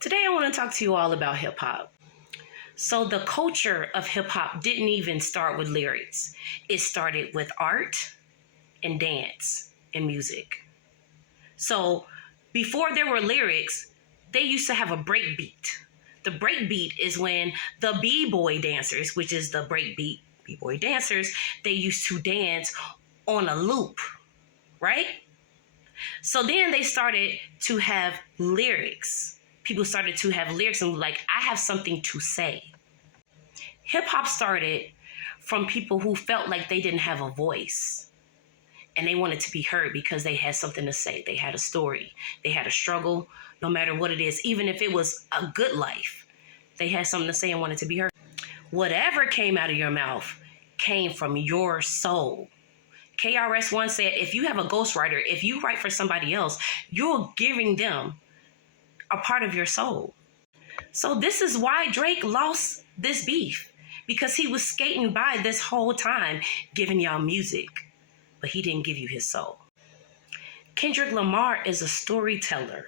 Today I want to talk to you all about hip hop. So the culture of hip hop didn't even start with lyrics. It started with art and dance and music. So before there were lyrics, they used to have a break beat. The break beat is when the b-boy dancers, which is the break beat b-boy dancers, they used to dance on a loop, right? So then they started to have lyrics. People started to have lyrics and like, I have something to say. Hip hop started from people who felt like they didn't have a voice and they wanted to be heard because they had something to say. They had a story. They had a struggle, no matter what it is. Even if it was a good life, they had something to say and wanted to be heard. Whatever came out of your mouth came from your soul. KRS-One said, if you have a ghostwriter, if you write for somebody else, you're giving them a part of your soul. So this is why Drake lost this beef, because he was skating by this whole time giving y'all music, but he didn't give you his soul. Kendrick Lamar is a storyteller.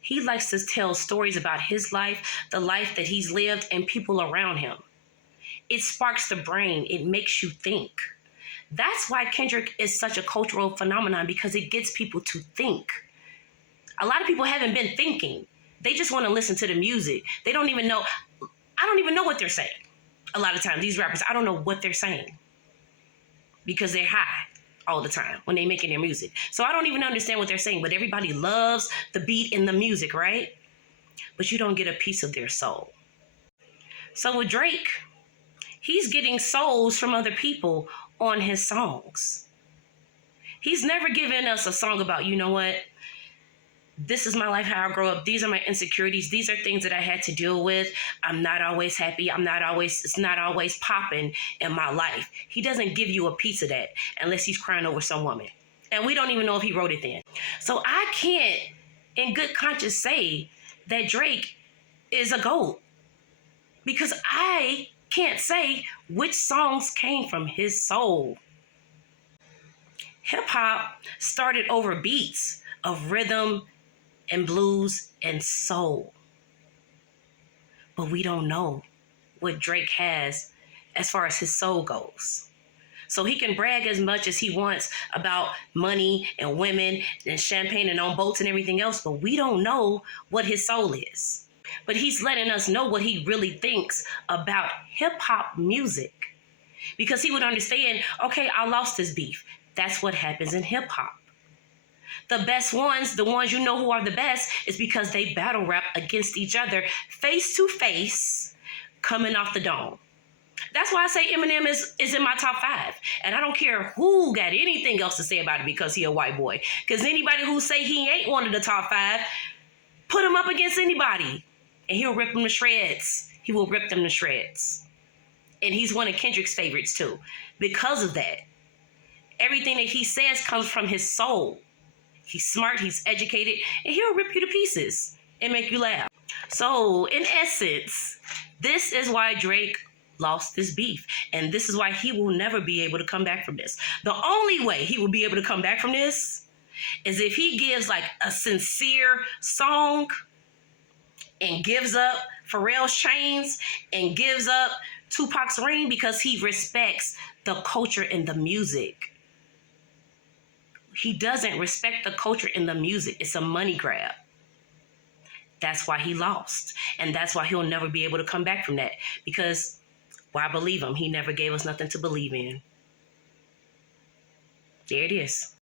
He likes to tell stories about his life, the life that he's lived, and people around him. It sparks the brain. It makes you think. That's why Kendrick is such a cultural phenomenon, because it gets people to think. A lot of people haven't been thinking. They just want to listen to the music. They don't even know. I don't even know what they're saying. A lot of times, these rappers, I don't know what they're saying because they're high all the time when they're making their music. So I don't even understand what they're saying, but everybody loves the beat and the music, right? But you don't get a piece of their soul. So with Drake, he's getting souls from other people on his songs. He's never given us a song about, you know what? This is my life, how I grow up. These are my insecurities. These are things that I had to deal with. I'm not always happy. It's not always popping in my life. He doesn't give you a piece of that unless he's crying over some woman. And we don't even know if he wrote it then. So I can't, in good conscience, say that Drake is a GOAT, because I can't say which songs came from his soul. Hip hop started over beats of rhythm and blues and soul. But we don't know what Drake has as far as his soul goes. So he can brag as much as he wants about money and women and champagne and on boats and everything else, but we don't know what his soul is. But he's letting us know what he really thinks about hip hop music, because he would understand, okay, I lost this beef. That's what happens in hip hop. The best ones, the ones you know who are the best, is because they battle rap against each other face to face coming off the dome. That's why I say Eminem is in my top 5. And I don't care who got anything else to say about it because he a white boy. Because anybody who say he ain't one of the top 5, put him up against anybody and he'll rip them to shreds. He will rip them to shreds. And he's one of Kendrick's favorites too. Because of that, everything that he says comes from his soul. He's smart, he's educated, and he'll rip you to pieces and make you laugh. So, in essence, this is why Drake lost this beef. And this is why he will never be able to come back from this. The only way he will be able to come back from this is if he gives like a sincere song and gives up Pharrell's chains and gives up Tupac's ring, because he respects the culture and the music. He doesn't respect the culture in the music. It's a money grab. That's why he lost. And that's why he'll never be able to come back from that. Because why believe him? He never gave us nothing to believe in. There it is.